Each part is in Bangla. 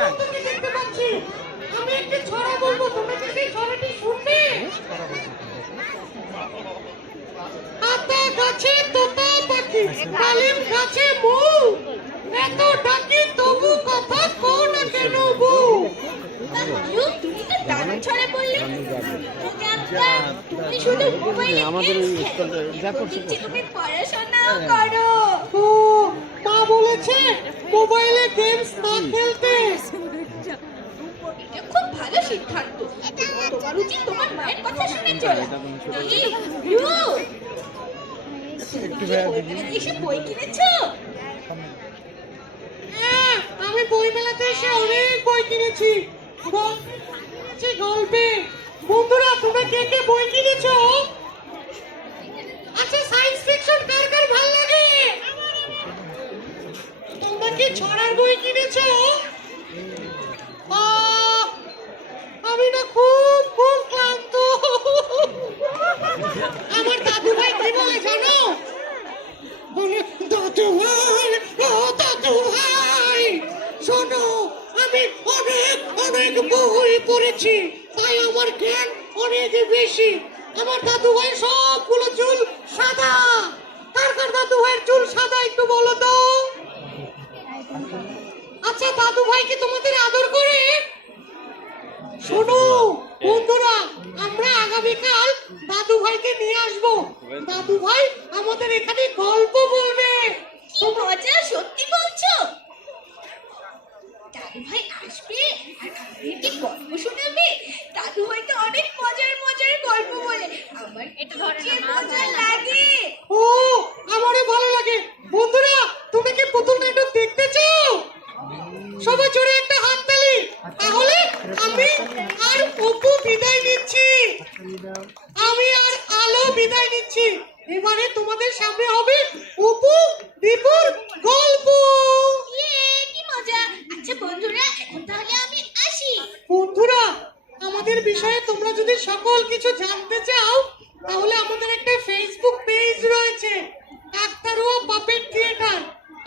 বন্ধুকে দেখতে পাচ্ছি। আমি একটি ছড়া বলবো, তুমি কি সেই ছড়াটি শুনবে? আতা গাছে তোতা পাখি, ডালিম গাছে মৌ, এত ডাকি তবু কথা কও না কেন বউ। তুমি তো দারুণ ছড়া বললে। তুমি শুধু মোবাইলে তুমি পড়াশোনাও করো। ও মা বলেছে মোবাইলে গেমস না খেলতে। এটা খুব ভালো সিদ্ধান্ত। তোমার উচিত তোমার মায়ের কথা শুনে চলা। এসে বই কিনেছো? হ্যাঁ, আমি বই মেলাতে এসে অনেক বই কিনেছি। গল্পে। বন্ধুরা তোমরা কে কে বই কিনেছো? আচ্ছা, সায়েন্স ফিকশন কার কার ভালো লাগে? তোমরা কি ছড়ার বই কিনেছো? আমি না খুব খুব ক্লান্ত। আমার দাদু ভাই কি বলে জানো? দাদু ভাই, ও দাদু ভাই, শোনো, আমি অনেক অনেক বই পড়েছি, তাই আমার জ্ঞান অনেক বেশি। আমার দাদু ভাই সবগুলো চুল সাদা। কার কার দাদু ভাইয়ের চুল সাদা একটু বলো তো? আচ্ছা, দাদু ভাই কি তোমাদের আদর করে? শোনো বন্ধুরা, আমরা আগামীকাল দাদু ভাইকে নিয়ে আসবো। দাদু ভাই আমাদের এখানে গল্প বলবে। কি মজা, সত্যি বলছো? দাদু ভাই আসবে আর আমাদেরকে গল্প শোনাবে? দাদু ভাই তো অনেক মজার মজার গল্প বলে, আমার এটা মজা লাগে। ও, আমারও ভালো লাগে। বন্ধুরা, তুমি কি পুতুল নাটক দেখতে চাও? সবাই জোরে একটা হাততালি। তাহলে আমি আর অপু বিদায় নিচ্ছি। আমি আর আলো বিদায় নিচ্ছি। এবারে তোমাদের সামনে হবে অপু দীপুর গল্প। কি মজা। আচ্ছা বন্ধুরা, এখন তাহলে আমি আসি। বন্ধুরা, আমাদের বিষয়ে তোমরা যদি সকল কিছু জানতে চাও, তাহলে আমাদের একটা ফেসবুক পেজ রয়েছে, কাকতাড়ুয়া পাপেট থিয়েটার।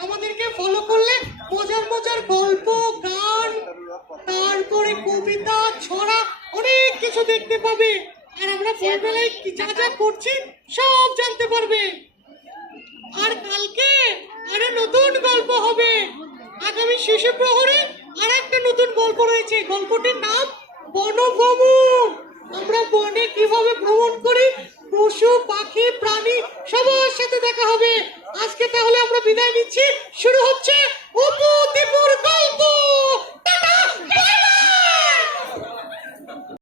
আমাদেরকে ফলো করলে মজার মজার গল্প, গান, তারপরে কবিতা, ছড়া, অনেক কিছু দেখতে পাবে। আর আমরা বইমেলায় কি যা যা করছি সব জানতে পারবে। আর কালকে আরো নতুন গল্প হবে। আগামী শিশু প্রহরে আর একটা নতুন গল্প রয়েছে। গল্পটির নাম বনভ্রমণ। আমরা বনে কিভাবে ভ্রমণ করি, পশু পাখি প্রাণী সবার সাথে দেখা হবে। আজকে তাহলে আমরা বিদায় নিচ্ছি। শুরু হচ্ছে অপু দীপুর গল্প।